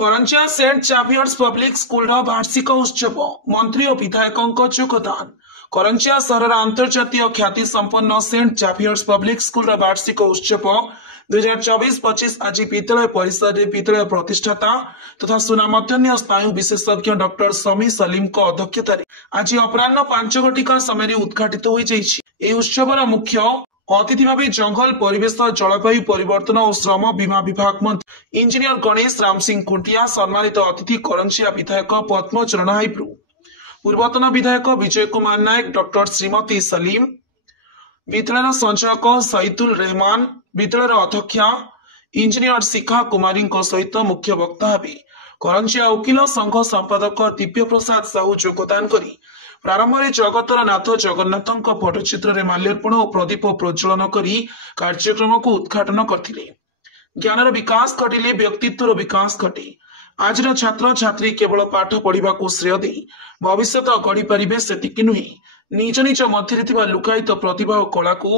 Karanjia Saint Xavier's public ସ୍କୁଲର ବାର୍ଷିକ ଉତ୍ସବ ମନ୍ତ୍ରୀ ଓ ବିଧାୟକଙ୍କ ଯୋଗଦାନ। କରଞ୍ଜିଆ ସହରର ଆନ୍ତର୍ଜାତୀୟ ଖ୍ୟାତି ସମ୍ପନ୍ନ ସେଣ୍ଟ ଜାଭିୟର୍ସ ପବ୍ଲିକ ସ୍କୁଲର ବାର୍ଷିକ ଉତ୍ସବ 2024-25 ଆଜି ବିଦ୍ୟାଳୟ ପରିସରରେ ବିଦ୍ୟାଳୟ ପ୍ରତିଷ୍ଠାତା ତଥା ସୁନାମଧନ୍ୟ ସ୍ନାୟୁ ବିଶେଷଜ୍ଞ ଡକ୍ଟର ସମୀ ସଲିମଙ୍କ ଅଧ୍ୟକ୍ଷତାରେ ଆଜି ଅପରାହ୍ନ 5 ଘଟିକା ସମୟରେ ଉଦ୍ଘାଟିତ ହୋଇଯାଇଛି। ଏହି ଉତ୍ସବର ମୁଖ୍ୟ ଅତିଥି ଭାବେ ଜଙ୍ଗଲ ପରିବେଶ ଜଳବାୟୁ ପରିବର୍ତ୍ତନ ଓ ଶ୍ରମ ବୀମା ବିଭାଗ ମନ୍ତ୍ରୀ ଇଞ୍ଜିନିୟର ଗଣେଶ ରାମ ସିଂ ଖୁଣ୍ଟିଆ, ସମ୍ମାନିତ ଅତିଥି କରଞ୍ଜିଆ ବିଧାୟକ ପଦ୍ମଚରଣ ହାଇବ୍ରୁ, ପୂର୍ବତନ ବିଧାୟକ ବିଜୟ କୁମାର ନାୟକ, ଡକ୍ଟର ଶ୍ରୀମତୀ ସଲିମ, ବିଦ୍ୟାଳୟର ସଞ୍ଚାଳକ ସଇଦୁଲ ରେହମାନ, ବିଦ୍ୟାଳୟର ଅଧ୍ୟକ୍ଷା ଇଞ୍ଜିନିୟର ଶିଖା କୁମାରୀଙ୍କ ସହିତ ମୁଖ୍ୟ ବକ୍ତା ଭାବେ କରଞ୍ଜିଆ ଓକିଲ ସଂଘ ସମ୍ପାଦକ ଦିବ୍ୟ ପ୍ରସାଦ ସାହୁ ଯୋଗଦାନ କରି ପ୍ରାରମ୍ଭରେ ଜଗତର ନାଥ ଜଗନ୍ନାଥଙ୍କ ପଟ୍ଟଚିତ୍ରରେ ମାଲ୍ୟାର୍ପଣ ଓ ପ୍ରଦୀପ ପ୍ରଜ୍ୱଳନ କରି କାର୍ଯ୍ୟକ୍ରମକୁ ଉଦ୍ଘାଟନ କରିଥିଲେ। ଜ୍ଞାନର ବିକାଶ ଘଟିଲେ ବ୍ୟକ୍ତିତ୍ୱର ବିକାଶ ଘଟେ। ଆଜିର ଛାତ୍ରଛାତ୍ରୀ କେବଳ ପାଠ ପଢିବାକୁ ଶ୍ରେୟ ଦେଇ ଭବିଷ୍ୟତ ଗଢିପାରିବେ ସେତିକି ନୁହେଁ, ନିଜ ନିଜ ମଧ୍ୟରେ ଥିବା ଲୁକାୟିତ ପ୍ରତିଭା ଓ କଳାକୁ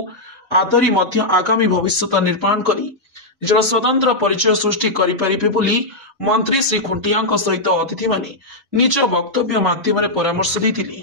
ଆଦରି ମଧ୍ୟ ଆଗାମୀ ଭବିଷ୍ୟତ ନିର୍ମାଣ କରି ନିଜର ସ୍ୱତନ୍ତ୍ର ପରିଚୟ ସୃଷ୍ଟି କରିପାରିବେ ବୋଲି ମନ୍ତ୍ରୀ ଶ୍ରୀ ଖୁଣ୍ଟିଆଙ୍କ ସହିତ ଅତିଥିମାନେ ନିଜ ବକ୍ତବ୍ୟ ମାଧ୍ୟମରେ ପରାମର୍ଶ ଦେଇଥିଲେ।